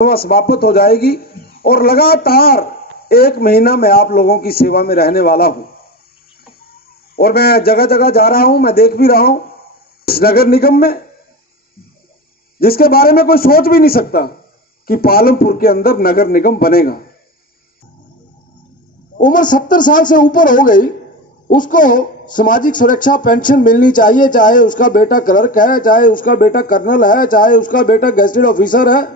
समाप्त हो जाएगी और लगातार 1 महीना मैं आप लोगों की सेवा में रहने वाला हूं। और मैं जगह जगह जा रहा हूं, मैं देख भी रहा हूं इस नगर निगम में, जिसके बारे में कोई सोच भी नहीं सकता कि पालमपुर के अंदर नगर निगम बनेगा। उम्र 70 साल से ऊपर हो गई, उसको सामाजिक सुरक्षा पेंशन मिलनी चाहिए, चाहे उसका बेटा क्लर्क है, चाहे उसका बेटा कर्नल है, चाहे उसका बेटा गेजेटेड ऑफिसर है।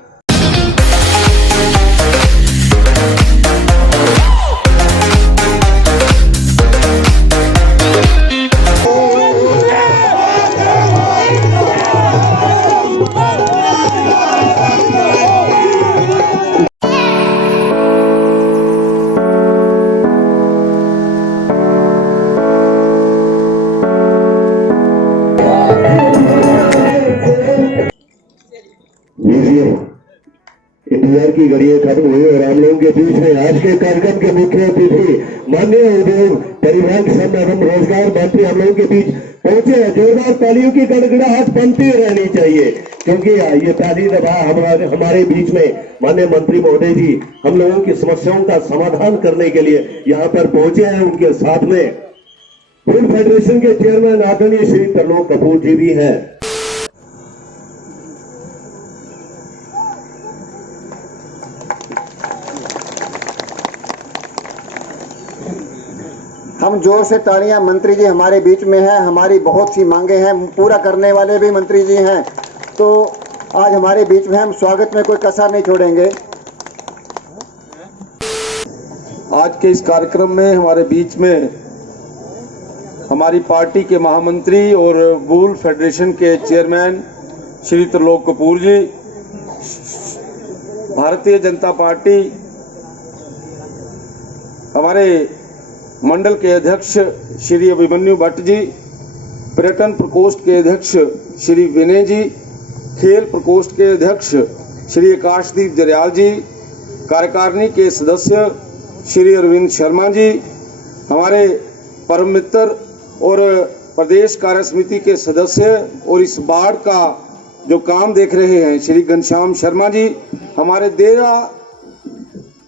इंतजार की घड़ियां खत्म हुई और हम लोगों के बीच में आज के कार्यक्रम के मुख्य अतिथि माननीय उद्योग परिवहन श्रम एवं रोजगार मंत्री हम लोगों के बीच पहुंचे हैं। जोरदार तालियों की गड़गड़ाहट बनती रहनी चाहिए, क्योंकि ये पहली दफा हमारे बीच में माननीय मंत्री महोदय जी हम लोगों की समस्याओं का समाधान करने के लिए यहाँ पर पहुंचे हैं। उनके साथ में वूल फेडरेशन के चेयरमैन आदरणीय श्री त्रिलोक कपूर जी भी हैं। हम जोर से तालियां, मंत्री जी हमारे बीच में हैं, हमारी बहुत सी मांगे हैं, पूरा करने वाले भी मंत्री जी हैं, तो आज हमारे बीच में हम स्वागत में कोई कसर नहीं छोड़ेंगे। आज के इस कार्यक्रम में हमारे बीच में हमारी पार्टी के महामंत्री और वूल फेडरेशन के चेयरमैन श्री त्रिलोक कपूर जी, भारतीय जनता पार्टी हमारे मंडल के अध्यक्ष श्री अभिमन्यु भट्ट जी, पर्यटन प्रकोष्ठ के अध्यक्ष श्री विनय जी, खेल प्रकोष्ठ के अध्यक्ष श्री आकाशदीप जरयाल जी, कार्यकारिणी के सदस्य श्री अरविंद शर्मा जी, हमारे परम मित्र और प्रदेश कार्य समिति के सदस्य और इस बाढ़ का जो काम देख रहे हैं श्री घनश्याम शर्मा जी, हमारे देरा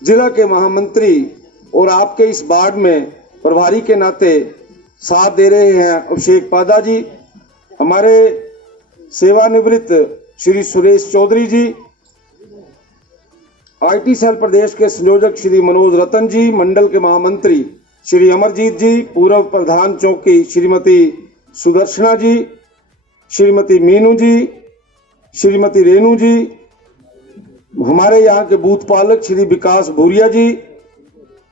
जिला के महामंत्री और आपके इस बाढ़ में प्रभारी के नाते साथ दे रहे हैं अभिषेक पादा जी, हमारे सेवानिवृत्त श्री सुरेश चौधरी जी, आईटी सेल प्रदेश के संयोजक श्री मनोज रतन जी, मंडल के महामंत्री श्री अमरजीत जी, पूर्व प्रधान चौकी श्रीमती सुदर्शना जी, श्रीमती मीनू जी, श्रीमती रेणु जी, हमारे यहाँ के बूथ पालक श्री विकास भूरिया जी,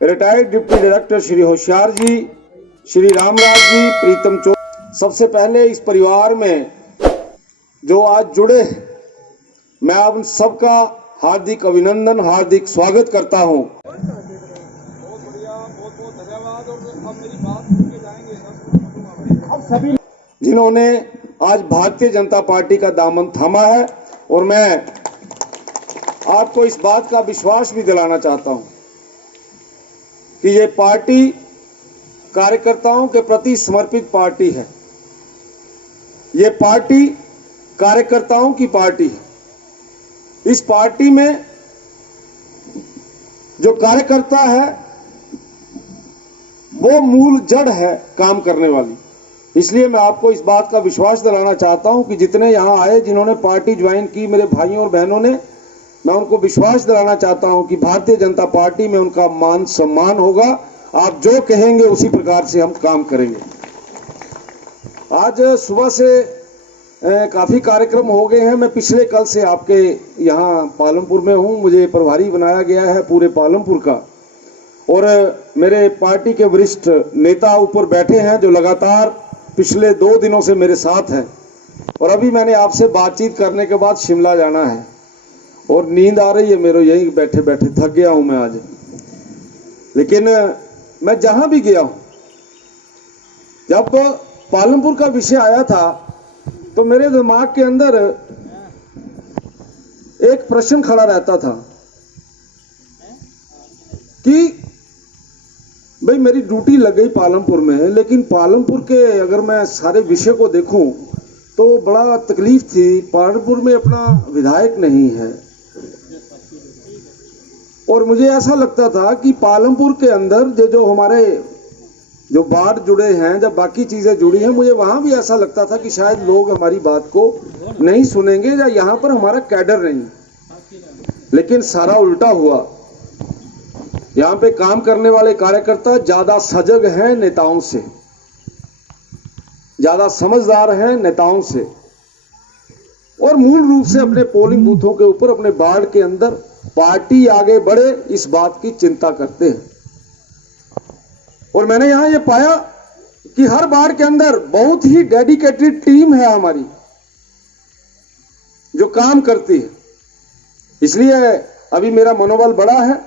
रिटायर्ड डिप्टी डायरेक्टर श्री होशियार जी, श्री रामराज जी, प्रीतम चो। सबसे पहले इस परिवार में जो आज जुड़े, मैं आप सबका हार्दिक अभिनंदन, हार्दिक स्वागत करता हूं। बहुत बढ़िया, बहुत बहुत धन्यवाद। और अब मेरी बात सुन के जाएंगे अब सभी जिन्होंने आज भारतीय जनता पार्टी का दामन थामा है। और मैं आपको इस बात का विश्वास भी दिलाना चाहता हूं कि ये पार्टी कार्यकर्ताओं के प्रति समर्पित पार्टी है। ये पार्टी कार्यकर्ताओं की पार्टी है। इस पार्टी में जो कार्यकर्ता है वो मूल जड़ है काम करने वाली। इसलिए मैं आपको इस बात का विश्वास दिलाना चाहता हूं कि जितने यहां आए, जिन्होंने पार्टी ज्वाइन की, मेरे भाइयों और बहनों ने, मैं उनको विश्वास दिलाना चाहता हूं कि भारतीय जनता पार्टी में उनका मान सम्मान होगा। आप जो कहेंगे उसी प्रकार से हम काम करेंगे। आज सुबह से काफी कार्यक्रम हो गए हैं। मैं पिछले कल से आपके यहाँ पालमपुर में हूं। मुझे प्रभारी बनाया गया है पूरे पालमपुर का, और मेरे पार्टी के वरिष्ठ नेता ऊपर बैठे हैं जो लगातार पिछले 2 दिनों से मेरे साथ हैं। और अभी मैंने आपसे बातचीत करने के बाद शिमला जाना है और नींद आ रही है मेरे, यहीं बैठे बैठे थक गया हूं मैं आज। लेकिन मैं जहां भी गया हूं, जब पालमपुर का विषय आया था तो मेरे दिमाग के अंदर एक प्रश्न खड़ा रहता था कि भाई मेरी ड्यूटी लग गई पालमपुर में, लेकिन पालमपुर के अगर मैं सारे विषय को देखूं तो बड़ा तकलीफ थी। पालमपुर में अपना विधायक नहीं है, और मुझे ऐसा लगता था कि पालमपुर के अंदर जो हमारे जो बाढ़ जुड़े हैं, जब बाकी चीजें जुड़ी हैं, मुझे वहां भी ऐसा लगता था कि शायद लोग हमारी बात को नहीं सुनेंगे या यहाँ पर हमारा कैडर नहीं। लेकिन सारा उल्टा हुआ। यहाँ पे काम करने वाले कार्यकर्ता ज्यादा सजग हैं नेताओं से, ज्यादा समझदार हैं नेताओं से, और मूल रूप से अपने पोलिंग बूथों के ऊपर, अपने वार्ड के अंदर पार्टी आगे बढ़े इस बात की चिंता करते हैं। और मैंने यहां ये पाया कि हर वार्ड के अंदर बहुत ही डेडिकेटेड टीम है हमारी जो काम करती है। इसलिए अभी मेरा मनोबल बड़ा है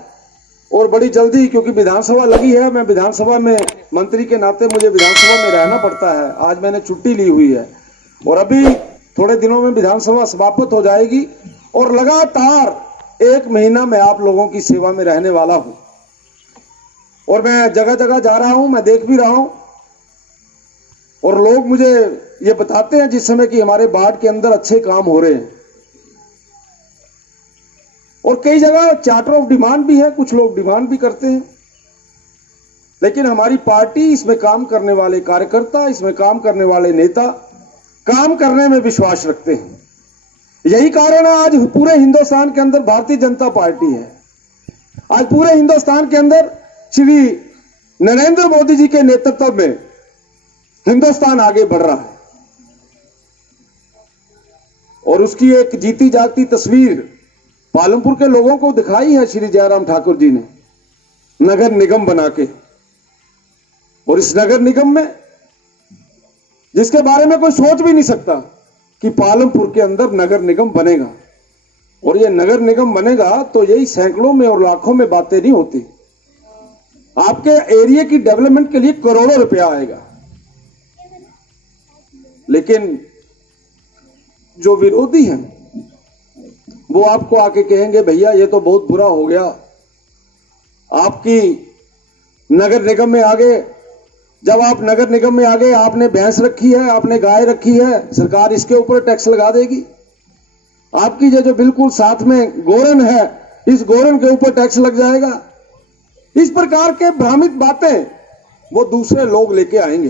और बड़ी जल्दी, क्योंकि विधानसभा लगी है, मैं विधानसभा में मंत्री के नाते मुझे विधानसभा में रहना पड़ता है। आज मैंने छुट्टी ली हुई है और अभी थोड़े दिनों में विधानसभा समाप्त हो जाएगी और लगातार 1 महीना मैं आप लोगों की सेवा में रहने वाला हूं। और मैं जगह जगह जा रहा हूं, मैं देख भी रहा हूं, और लोग मुझे ये बताते हैं जिस समय कि हमारे वार्ड के अंदर अच्छे काम हो रहे हैं। और कई जगह चार्टर ऑफ डिमांड भी है, कुछ लोग डिमांड भी करते हैं, लेकिन हमारी पार्टी, इसमें काम करने वाले कार्यकर्ता, इसमें काम करने वाले नेता काम करने में विश्वास रखते हैं। यही कारण है आज पूरे हिंदुस्तान के अंदर भारतीय जनता पार्टी है। आज पूरे हिंदुस्तान के अंदर श्री नरेंद्र मोदी जी के नेतृत्व में हिंदुस्तान आगे बढ़ रहा है। और उसकी एक जीती जागती तस्वीर पालमपुर के लोगों को दिखाई है श्री जयराम ठाकुर जी ने नगर निगम बना के। और इस नगर निगम में, जिसके बारे में कोई सोच भी नहीं सकता कि पालमपुर के अंदर नगर निगम बनेगा, और ये नगर निगम बनेगा तो यही सैकड़ों में और लाखों में बातें नहीं होती। आपके एरिया की डेवलपमेंट के लिए करोड़ों रुपया आएगा। लेकिन जो विरोधी हैं वो आपको आके कहेंगे भैया ये तो बहुत बुरा हो गया, आपकी नगर निगम में आगे, जब आप नगर निगम में आ गए, आपने भैंस रखी है, आपने गाय रखी है, सरकार इसके ऊपर टैक्स लगा देगी। आपकी जो बिल्कुल साथ में गोरन है, इस गोरन के ऊपर टैक्स लग जाएगा। इस प्रकार के भ्रामित बातें वो दूसरे लोग लेके आएंगे।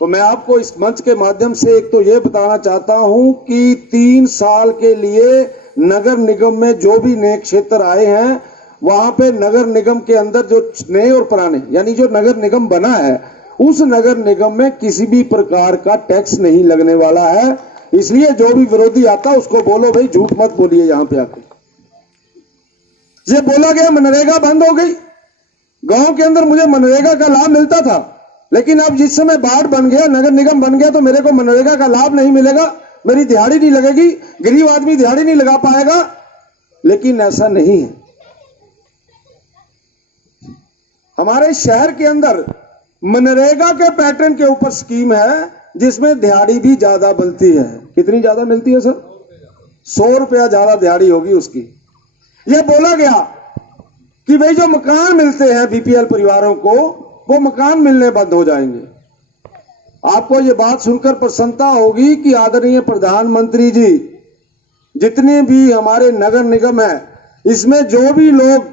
तो मैं आपको इस मंच के माध्यम से एक तो ये बताना चाहता हूं कि 3 साल के लिए नगर निगम में जो भी नए क्षेत्र आए हैं, वहां पे नगर निगम के अंदर जो नए और पुराने, यानी जो नगर निगम बना है, उस नगर निगम में किसी भी प्रकार का टैक्स नहीं लगने वाला है। इसलिए जो भी विरोधी आता उसको बोलो भाई झूठ मत बोलिए। यहां पे आके ये बोला गया मनरेगा बंद हो गई। गांव के अंदर मुझे मनरेगा का लाभ मिलता था, लेकिन अब जिस समय बाढ़ बन गया, नगर निगम बन गया, तो मेरे को मनरेगा का लाभ नहीं मिलेगा, मेरी दिहाड़ी नहीं लगेगी, गरीब आदमी दिहाड़ी नहीं लगा पाएगा। लेकिन ऐसा नहीं है। हमारे शहर के अंदर मनरेगा के पैटर्न के ऊपर स्कीम है जिसमें दिहाड़ी भी ज्यादा मिलती है। कितनी ज्यादा मिलती है सर? 100 रुपया ज्यादा दिहाड़ी होगी उसकी। यह बोला गया कि भाई जो मकान मिलते हैं बीपीएल परिवारों को, वो मकान मिलने बंद हो जाएंगे। आपको ये बात सुनकर प्रसन्नता होगी कि आदरणीय प्रधानमंत्री जी, जितने भी हमारे नगर निगम है, इसमें जो भी लोग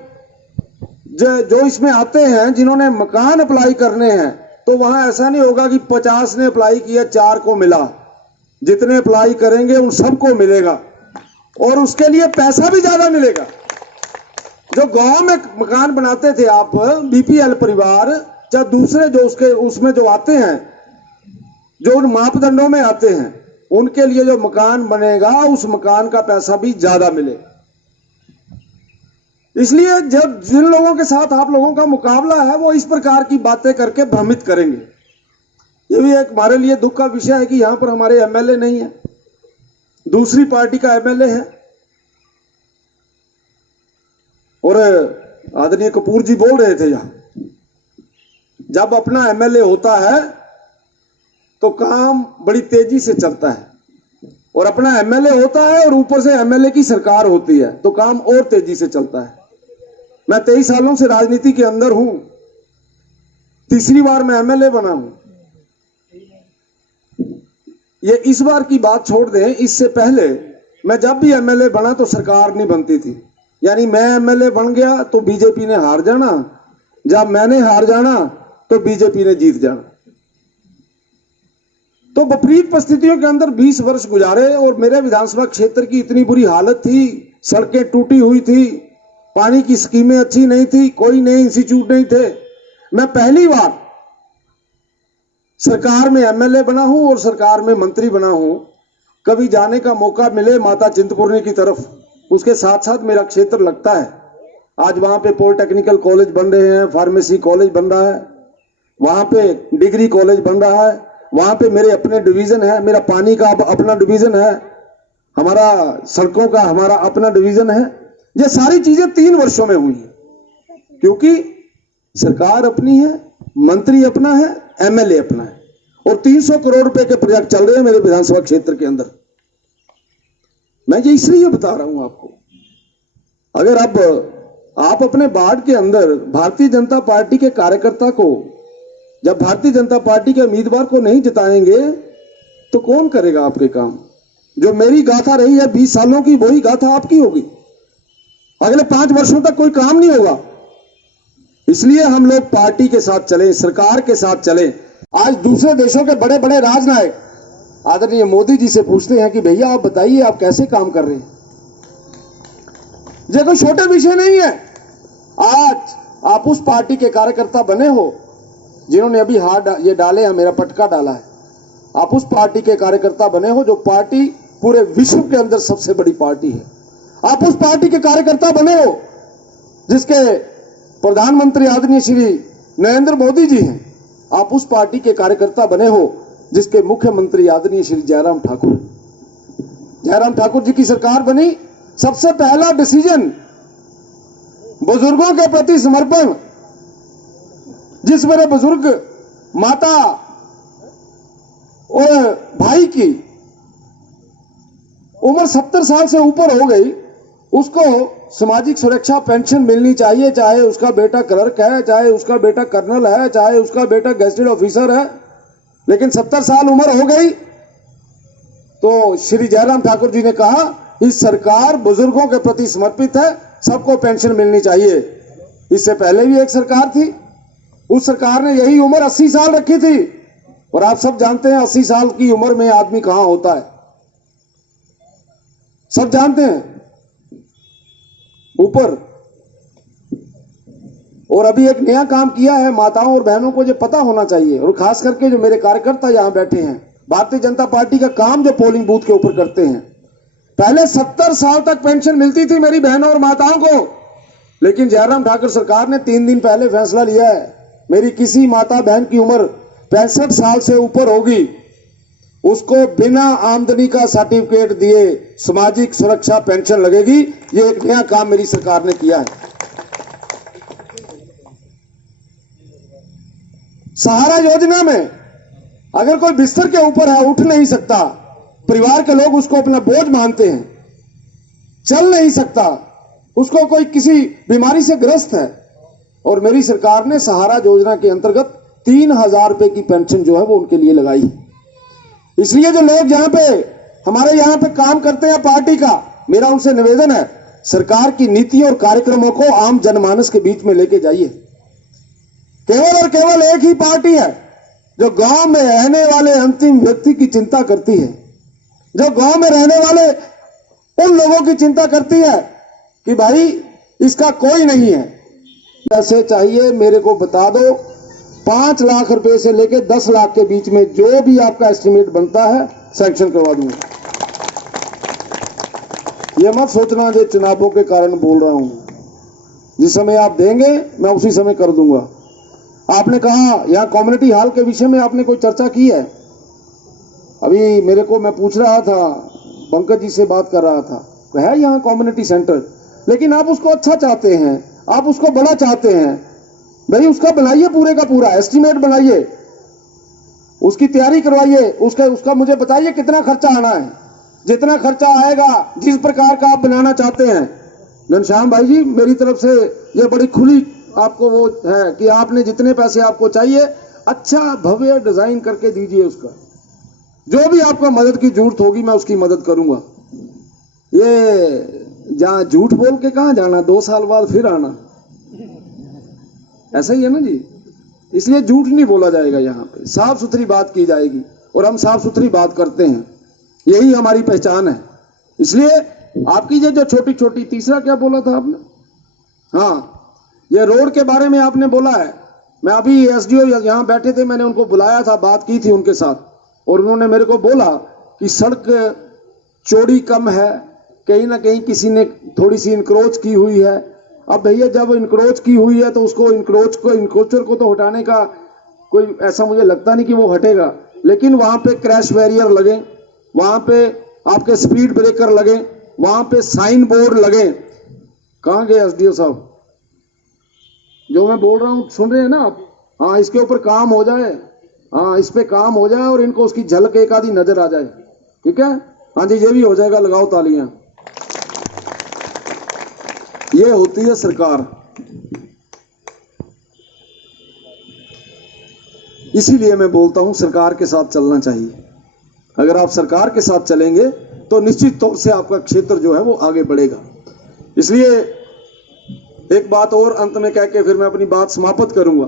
जो इसमें आते हैं, जिन्होंने मकान अप्लाई करने हैं, तो वहां ऐसा नहीं होगा कि 50 ने अप्लाई किया 4 को मिला। जितने अप्लाई करेंगे उन सबको मिलेगा, और उसके लिए पैसा भी ज्यादा मिलेगा। जो गांव में मकान बनाते थे आप, बीपीएल परिवार, चाहे दूसरे जो उसमें जो आते हैं, जो उन मापदंडों में आते हैं, उनके लिए जो मकान बनेगा, उस मकान का पैसा भी ज्यादा मिलेगा। इसलिए जब जिन लोगों के साथ आप लोगों का मुकाबला है, वो इस प्रकार की बातें करके भ्रमित करेंगे। ये भी एक हमारे लिए दुख का विषय है कि यहां पर हमारे एमएलए नहीं है, दूसरी पार्टी का एमएलए है। और आदरणीय कपूर जी बोल रहे थे, यहां जब अपना एमएलए होता है तो काम बड़ी तेजी से चलता है, और अपना एमएलए होता है और ऊपर से एमएलए की सरकार होती है तो काम और तेजी से चलता है। मैं 23 सालों से राजनीति के अंदर हूं, तीसरी बार मैं एमएलए बना हूं। ये इस बार की बात छोड़ दें, इससे पहले मैं जब भी एमएलए बना तो सरकार नहीं बनती थी। यानी मैं एमएलए बन गया तो बीजेपी ने हार जाना, जब मैंने हार जाना तो बीजेपी ने जीत जाना। तो विपरीत परिस्थितियों के अंदर 20 वर्ष गुजारे और मेरे विधानसभा क्षेत्र की इतनी बुरी हालत थी, सड़कें टूटी हुई थी, पानी की स्कीमें अच्छी नहीं थी, कोई नए इंस्टीट्यूट नहीं थे। मैं पहली बार सरकार में एमएलए बना हूं और सरकार में मंत्री बना हूं। कभी जाने का मौका मिले माता चिंतपूर्णी की तरफ, उसके साथ साथ मेरा क्षेत्र लगता है। आज वहां पे पॉलिटेक्निकल कॉलेज बन रहे हैं, फार्मेसी कॉलेज बन रहा है, वहां पे डिग्री कॉलेज बन रहा है, वहां पे मेरे अपने डिवीजन है, मेरा पानी का अपना डिवीजन है, हमारा सड़कों का हमारा अपना डिवीजन है। ये सारी चीजें 3 वर्षों में हुई है, क्योंकि सरकार अपनी है, मंत्री अपना है, एमएलए अपना है, और 300 करोड़ रुपए के प्रोजेक्ट चल रहे हैं मेरे विधानसभा क्षेत्र के अंदर। मैं ये इसलिए बता रहा हूं आपको, अगर अब आप अपने वार्ड के अंदर भारतीय जनता पार्टी के कार्यकर्ता को, जब भारतीय जनता पार्टी के उम्मीदवार को नहीं जिताएंगे तो कौन करेगा आपके काम? जो मेरी गाथा रही है 20 सालों की, वही गाथा आपकी होगी। अगले 5 वर्षों तक कोई काम नहीं होगा। इसलिए हम लोग पार्टी के साथ चलें, सरकार के साथ चलें। आज दूसरे देशों के बड़े बड़े राजनायक आदरणीय मोदी जी से पूछते हैं कि भैया आप बताइए आप कैसे काम कर रहे हैं। ये कोई छोटे विषय नहीं है। आज आप उस पार्टी के कार्यकर्ता बने हो जिन्होंने अभी हाथ ये डाले हैं, मेरा पटका डाला है। आप उस पार्टी के कार्यकर्ता बने हो जो पार्टी पूरे विश्व के अंदर सबसे बड़ी पार्टी है। आप उस पार्टी के कार्यकर्ता बने हो जिसके प्रधानमंत्री आदरणीय श्री नरेंद्र मोदी जी हैं। आप उस पार्टी के कार्यकर्ता बने हो जिसके मुख्यमंत्री आदरणीय श्री जयराम ठाकुर। जयराम ठाकुर जी की सरकार बनी, सबसे पहला डिसीजन बुजुर्गों के प्रति समर्पण। जिस मेरे बुजुर्ग माता और भाई की उम्र 70 साल से ऊपर हो गई, उसको सामाजिक सुरक्षा पेंशन मिलनी चाहिए, चाहे उसका बेटा क्लर्क है, चाहे उसका बेटा कर्नल है, चाहे उसका बेटा गेजेटेड ऑफिसर है, लेकिन 70 साल उम्र हो गई तो श्री जयराम ठाकुर जी ने कहा इस सरकार बुजुर्गों के प्रति समर्पित है, सबको पेंशन मिलनी चाहिए। इससे पहले भी एक सरकार थी, उस सरकार ने यही उम्र 80 साल रखी थी, और आप सब जानते हैं 80 साल की उम्र में आदमी कहां होता है, सब जानते हैं, ऊपर। और अभी एक नया काम किया है, माताओं और बहनों को ये पता होना चाहिए, और खास करके जो मेरे कार्यकर्ता यहां बैठे हैं, भारतीय जनता पार्टी का काम जो पोलिंग बूथ के ऊपर करते हैं। पहले 70 साल तक पेंशन मिलती थी मेरी बहनों और माताओं को, लेकिन जयराम ठाकुर सरकार ने 3 दिन पहले फैसला लिया है, मेरी किसी माता बहन की उम्र 65 साल से ऊपर होगी, उसको बिना आमदनी का सर्टिफिकेट दिए सामाजिक सुरक्षा पेंशन लगेगी। ये एक नया काम मेरी सरकार ने किया है। सहारा योजना में अगर कोई बिस्तर के ऊपर है, उठ नहीं सकता, परिवार के लोग उसको अपना बोझ मानते हैं, चल नहीं सकता, उसको कोई किसी बीमारी से ग्रस्त है, और मेरी सरकार ने सहारा योजना के अंतर्गत 3000 रुपए की पेंशन जो है वो उनके लिए लगाई। इसलिए जो लोग यहाँ पे हमारे यहाँ पे काम करते हैं पार्टी का, मेरा उनसे निवेदन है, सरकार की नीति और कार्यक्रमों को आम जनमानस के बीच में लेके जाइए। केवल और केवल एक ही पार्टी है जो गांव में रहने वाले अंतिम व्यक्ति की चिंता करती है, जो गांव में रहने वाले उन लोगों की चिंता करती है कि भाई इसका कोई नहीं है। पैसे चाहिए मेरे को बता दो, 5 लाख रुपए से लेकर 10 लाख के बीच में जो भी आपका एस्टिमेट बनता है सैंक्शन करवा दूंगा। ये मत सोचना जो चुनावों के कारण बोल रहा हूं, जिस समय आप देंगे मैं उसी समय कर दूंगा। आपने कहा यहां कम्युनिटी हॉल के विषय में आपने कोई चर्चा की है? अभी मेरे को मैं पूछ रहा था, पंकज जी से बात कर रहा था, है यहां कम्युनिटी सेंटर, लेकिन आप उसको अच्छा चाहते हैं, आप उसको बड़ा चाहते हैं, भाई उसका बनाइए, पूरे का पूरा एस्टिमेट बनाइए, उसकी तैयारी करवाइए, उसका मुझे बताइए कितना खर्चा आना है। जितना खर्चा आएगा, जिस प्रकार का आप बनाना चाहते हैं, घनश्याम भाई जी मेरी तरफ से ये बड़ी खुली आपको वो है कि आपने जितने पैसे आपको चाहिए अच्छा भव्य डिजाइन करके दीजिए। उसका जो भी आपको मदद की जरूरत होगी मैं उसकी मदद करूंगा। ये जहां झूठ बोल के कहां जाना, 2 साल बाद फिर आना, ऐसा ही है ना जी। इसलिए झूठ नहीं बोला जाएगा, यहाँ पे साफ सुथरी बात की जाएगी और हम साफ सुथरी बात करते हैं, यही हमारी पहचान है। इसलिए आपकी ये जो छोटी छोटी, तीसरा क्या बोला था आपने, हाँ ये रोड के बारे में आपने बोला है। मैं अभी एसडीओ यहाँ बैठे थे, मैंने उनको बुलाया था, बात की थी उनके साथ, और उन्होंने मेरे को बोला कि सड़क चौड़ी कम है, कहीं ना कहीं किसी ने थोड़ी सी इंक्रोच की हुई है। अब भैया जब इंक्रोच की हुई है तो उसको इंक्रोचर को तो हटाने का कोई ऐसा मुझे लगता नहीं कि वो हटेगा, लेकिन वहां पे क्रैश बैरियर लगे, वहां पे आपके स्पीड ब्रेकर लगे, वहां पे साइन बोर्ड लगे। कहाँ गए एसडीओ साहब, जो मैं बोल रहा हूं सुन रहे हैं ना आप? हाँ, इसके ऊपर काम हो जाए, हाँ इस पे काम हो जाए और इनको उसकी झलक एक आधी नजर आ जाए, ठीक है? हाँ जी, ये भी हो जाएगा, लगाओ तालियां। ये होती है सरकार। इसीलिए मैं बोलता हूं सरकार के साथ चलना चाहिए। अगर आप सरकार के साथ चलेंगे तो निश्चित तौर से आपका क्षेत्र जो है वो आगे बढ़ेगा। इसलिए एक बात और अंत में कह के फिर मैं अपनी बात समाप्त करूंगा।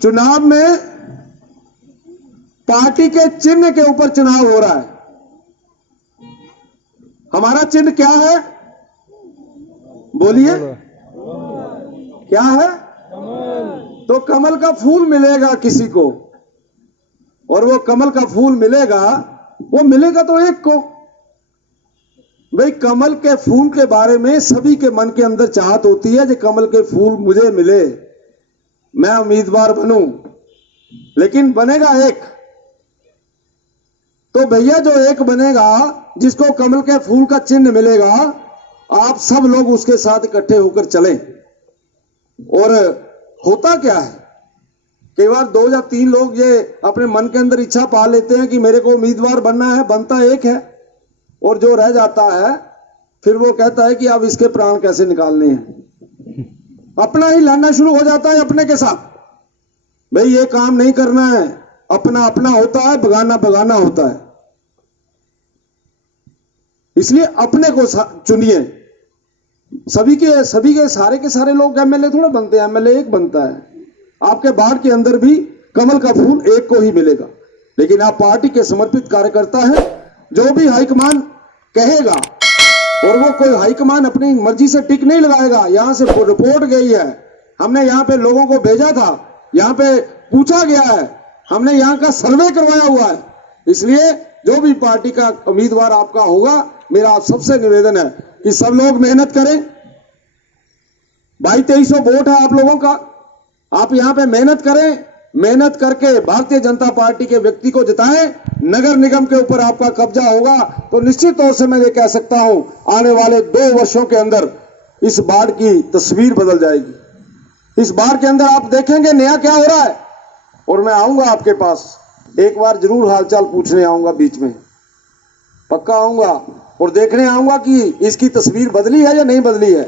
चुनाव में पार्टी के चिन्ह के ऊपर चुनाव हो रहा है। हमारा चिन्ह क्या है, बोलिए क्या है? तो कमल का फूल मिलेगा किसी को, और वो कमल का फूल मिलेगा, वो मिलेगा तो एक को। भाई कमल के फूल के बारे में सभी के मन के अंदर चाहत होती है कि कमल के फूल मुझे मिले, मैं उम्मीदवार बनूं, लेकिन बनेगा एक। तो भैया जो एक बनेगा, जिसको कमल के फूल का चिन्ह मिलेगा, आप सब लोग उसके साथ इकट्ठे होकर चलें। और होता क्या है, कई बार 2 या 3 लोग ये अपने मन के अंदर इच्छा पा लेते हैं कि मेरे को उम्मीदवार बनना है, बनता एक है, और जो रह जाता है फिर वो कहता है कि अब इसके प्राण कैसे निकालने हैं। अपना ही लड़ना शुरू हो जाता है अपने के साथ। भाई ये काम नहीं करना है, अपना अपना होता है, बगाना बगाना होता है। इसलिए अपने को चुनिए। सभी के सारे के सारे लोग एमएलए थोड़ा बनते हैं, एमएलए एक बनता है। आपके बाढ़ के अंदर भी कमल का फूल एक को ही मिलेगा, लेकिन आप पार्टी के समर्पित कार्यकर्ता हैं। जो भी हाईकमान कहेगा, और वो कोई हाईकमान अपनी मर्जी से टिक नहीं लगाएगा। यहां से रिपोर्ट गई है, हमने यहां पे लोगों को भेजा था, यहां पे पूछा गया है, हमने यहां का सर्वे करवाया हुआ है। इसलिए जो भी पार्टी का उम्मीदवार आपका होगा, मेरा आप सबसे निवेदन है कि सब लोग मेहनत करें। 2200 वोट है आप लोगों का, आप यहां पे मेहनत करें, मेहनत करके भारतीय जनता पार्टी के व्यक्ति को जिताएं। नगर निगम के ऊपर आपका कब्जा होगा तो निश्चित तौर से मैं ये कह सकता हूं, आने वाले 2 वर्षों के अंदर इस बाढ़ की तस्वीर बदल जाएगी। इस बाढ़ के अंदर आप देखेंगे नया क्या हो रहा है। और मैं आऊंगा आपके पास, एक बार जरूर हालचाल पूछने आऊंगा, बीच में पक्का आऊंगा, और देखने आऊंगा कि इसकी तस्वीर बदली है या नहीं बदली है,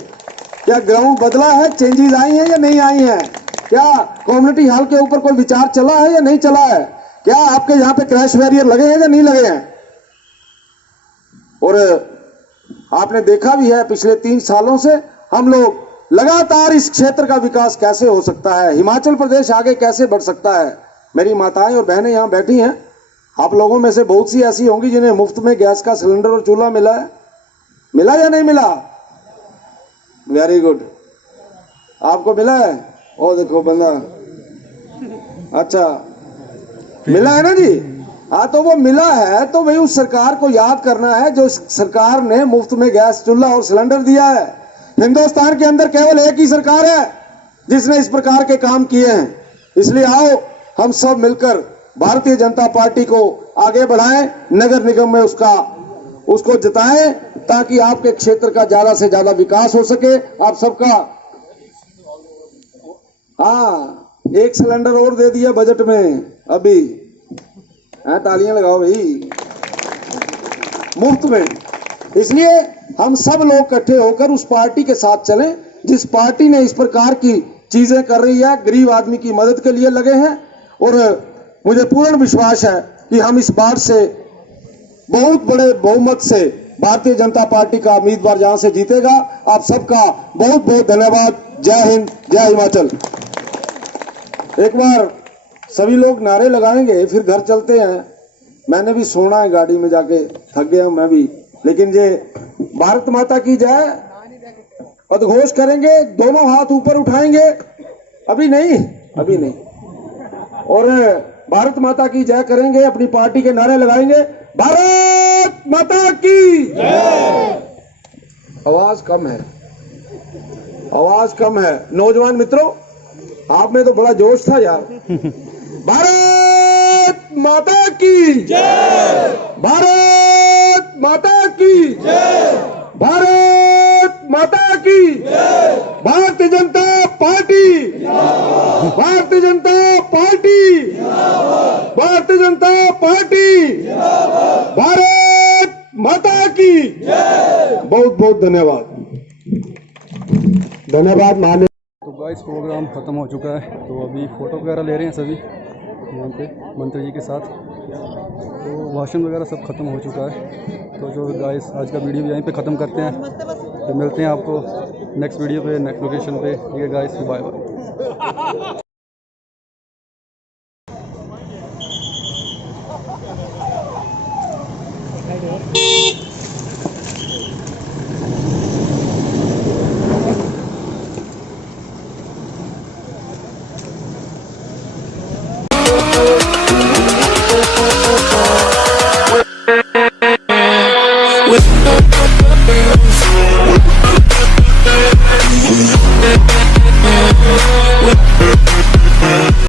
क्या ग्राउंड बदला है, चेंजेस आई हैं या नहीं आई हैं, क्या कम्युनिटी हॉल के ऊपर कोई विचार चला है या नहीं चला है, क्या आपके यहां पे क्रैश बैरियर लगे हैं या नहीं लगे हैं। और आपने देखा भी है पिछले 3 सालों से हम लोग लगातार इस क्षेत्र का विकास कैसे हो सकता है, हिमाचल प्रदेश आगे कैसे बढ़ सकता है। मेरी माताएं और बहनें यहां बैठी हैं, आप लोगों में से बहुत सी ऐसी होंगी जिन्हें मुफ्त में गैस का सिलेंडर और चूल्हा मिला है, मिला या नहीं मिला? वेरी गुड, आपको मिला है? ओ देखो बंदा, अच्छा मिला है ना जी। हाँ, तो वो मिला है तो भाई उस सरकार को याद करना है जो सरकार ने मुफ्त में गैस चूल्हा और सिलेंडर दिया है। हिंदुस्तान के अंदर केवल एक ही सरकार है जिसने इस प्रकार के काम किए हैं। इसलिए आओ हम सब मिलकर भारतीय जनता पार्टी को आगे बढ़ाएं, नगर निगम में उसको जिताएं, ताकि आपके क्षेत्र का ज्यादा से ज्यादा विकास हो सके। आप सबका, हाँ, 1 सिलेंडर और दे दिया बजट में अभी, तालियां लगाओ भाई, मुफ्त में। इसलिए हम सब लोग इकट्ठे होकर उस पार्टी के साथ चलें जिस पार्टी ने इस प्रकार की चीजें कर रही है, गरीब आदमी की मदद के लिए लगे हैं। और मुझे पूर्ण विश्वास है कि हम इस बार से बहुत बड़े बहुमत से भारतीय जनता पार्टी का उम्मीदवार जहां से जीतेगा। आप सबका बहुत बहुत धन्यवाद। जय हिंद, जय हिमाचल। एक बार सभी लोग नारे लगाएंगे, फिर घर चलते हैं। मैंने भी सोना है गाड़ी में जाके, थक गया मैं भी। लेकिन ये भारत माता की जय उद्घोष करेंगे, दोनों हाथ ऊपर उठाएंगे। अभी नहीं, अभी नहीं। और भारत माता की जय करेंगे, अपनी पार्टी के नारे लगाएंगे। भारत माता की जय। आवाज कम है, आवाज कम है। नौजवान मित्रों, आप में तो बड़ा जोश था यार। भारत माता की जय, भारत माता की जय, भारत माता की जय, Bharatiya Janata party, Bharatiya Janata party, Bharatiya Janata party, Bharat माता की जय। बहुत बहुत धन्यवाद। धन्यवाद मान्य। तो गाइस प्रोग्राम ख़त्म हो चुका है, तो अभी फ़ोटो वगैरह ले रहे हैं सभी यहाँ पे मंत्री जी के साथ। तो भाषण वगैरह सब ख़त्म हो चुका है। तो जो गाइस आज का वीडियो यहीं पे ख़त्म करते हैं, तो मिलते हैं आपको नेक्स्ट वीडियो पे, नेक्स्ट लोकेशन पे। ठीक है गाइस, बाय बाय।